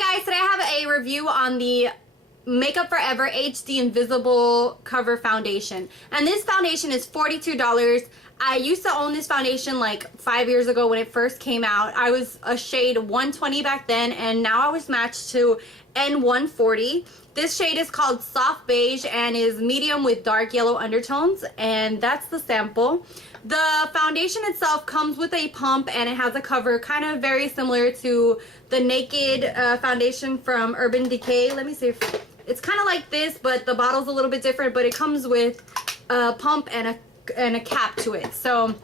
Hi guys, today I have a review on the Makeup Forever HD Invisible Cover Foundation. And this foundation is $42. I used to own this foundation like 5 years ago when it first came out. I was a shade 120 back then, and now I was matched to N140. This shade is called Soft Beige and is medium with dark yellow undertones, and that's the sample. The foundation itself comes with a pump and it has a cover kind of very similar to the Naked foundation from Urban Decay. Let me see if it's kind of like this, but the bottle's a little bit different, but it comes with a pump and a cap to it. So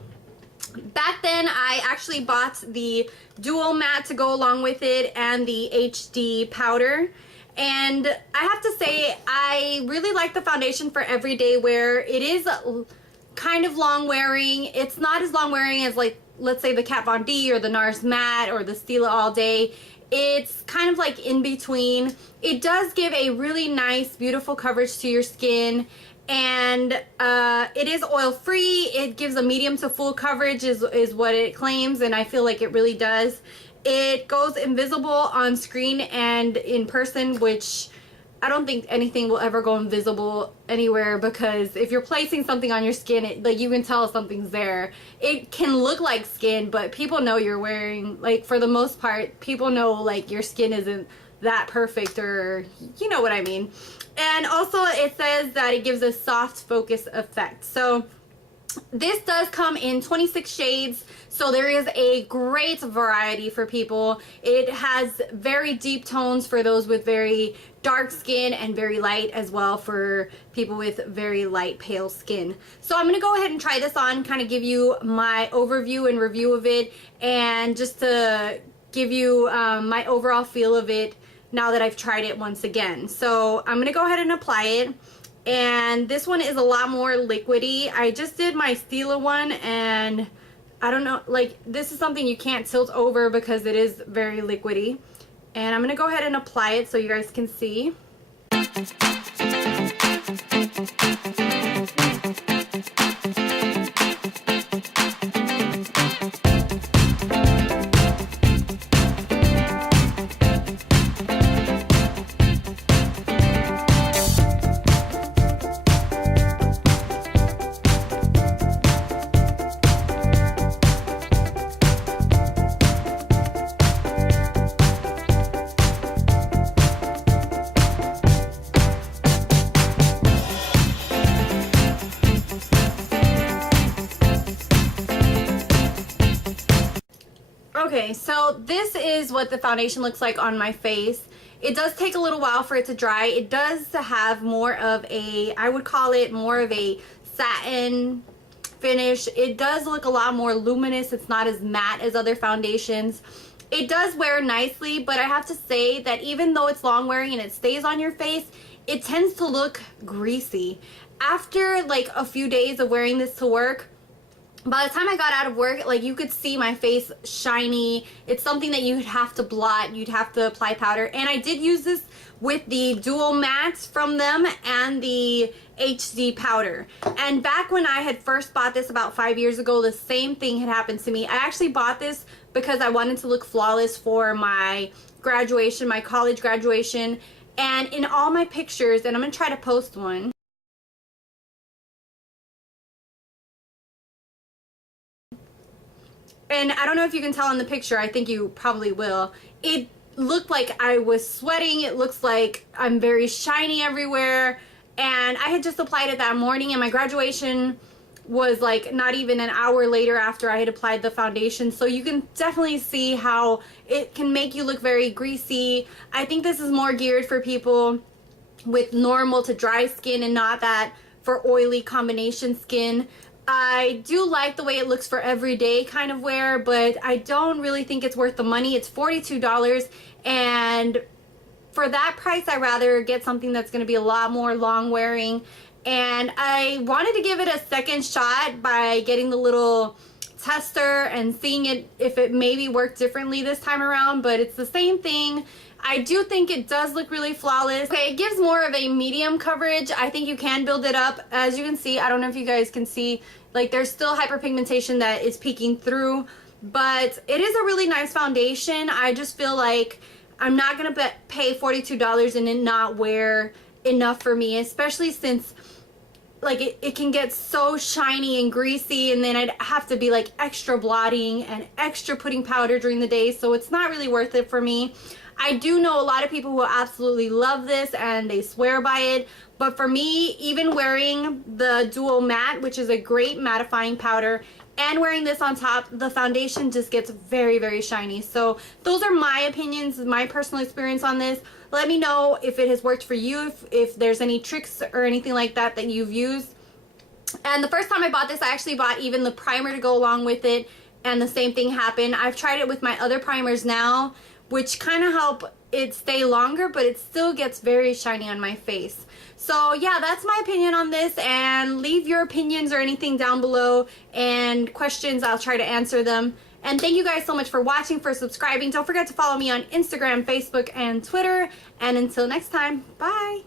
back then I actually bought the dual matte to go along with it and the HD powder. And I have to say, I really like the foundation for everyday wear. It is kind of long wearing. It's not as long wearing as, like, let's say the Kat Von D or the NARS Matte or the Stila All Day. It's kind of like in between. It does give a really nice, beautiful coverage to your skin, and it is oil free. It gives a medium to full coverage is what it claims, and I feel like it really does. It goes invisible on screen and in person, which I don't think anything will ever go invisible anywhere, because if you're placing something on your skin, like, you can tell something's there. It can look like skin, but people know you're wearing, like, for the most part, people know, like, your skin isn't that perfect, or you know what I mean. And also it says that it gives a soft focus effect. So this does come in 26 shades, so there is a great variety for people. It has very deep tones for those with very dark skin, and very light as well for people with very light pale skin. So I'm going to go ahead and try this on, kind of give you my overview and review of it, and just to give you my overall feel of it now that I've tried it once again. So I'm going to go ahead and apply it. And this one is a lot more liquidy. I just did my Stila one, and I don't know, like, this is something you can't tilt over because it is very liquidy. And I'm going to go ahead and apply it so you guys can see. Okay, so this is what the foundation looks like on my face. It does take a little while for it to dry. It does have more of a, I would call it more of a satin finish. It does look a lot more luminous. It's not as matte as other foundations. It does wear nicely, but I have to say that even though it's long wearing and it stays on your face, it tends to look greasy. After like a few days of wearing this to work, by the time I got out of work, like, you could see my face shiny. It's something that you'd have to blot, you'd have to apply powder. And I did use this with the dual mattes from them and the HD powder. And back when I had first bought this about 5 years ago, the same thing had happened to me. I actually bought this because I wanted to look flawless for my graduation, my college graduation. And in all my pictures, and I'm going to try to post one. And I don't know if you can tell in the picture, I think you probably will. It looked like I was sweating. It looks like I'm very shiny everywhere. And I had just applied it that morning, and my graduation was like not even an hour later after I had applied the foundation. So you can definitely see how it can make you look very greasy. I think this is more geared for people with normal to dry skin and not that for oily combination skin. I do like the way it looks for everyday kind of wear, but I don't really think it's worth the money. It's $42, and for that price, I'd rather get something that's going to be a lot more long wearing. And I wanted to give it a second shot by getting the little tester and seeing it if it maybe worked differently this time around, but it's the same thing. I do think it does look really flawless. Okay, it gives more of a medium coverage. I think you can build it up. As you can see, I don't know if you guys can see, like, there's still hyperpigmentation that is peeking through, but it is a really nice foundation. I just feel like I'm not going to pay $42 and it not wear enough for me, especially since like it can get so shiny and greasy, and then I'd have to be like extra blotting and extra putting powder during the day, so it's not really worth it for me. I do know a lot of people who absolutely love this and they swear by it, but for me, even wearing the Duo Matte, which is a great mattifying powder, and wearing this on top, the foundation just gets very, very shiny. So those are my opinions, my personal experience on this. Let me know if it has worked for you, if there's any tricks or anything like that that you've used. And the first time I bought this, I actually bought even the primer to go along with it, and the same thing happened. I've tried it with my other primers now, which kind of help it stay longer, but it still gets very shiny on my face. So yeah, that's my opinion on this, and leave your opinions or anything down below, and questions, I'll try to answer them. And thank you guys so much for watching, for subscribing. Don't forget to follow me on Instagram, Facebook, and Twitter. And until next time, bye.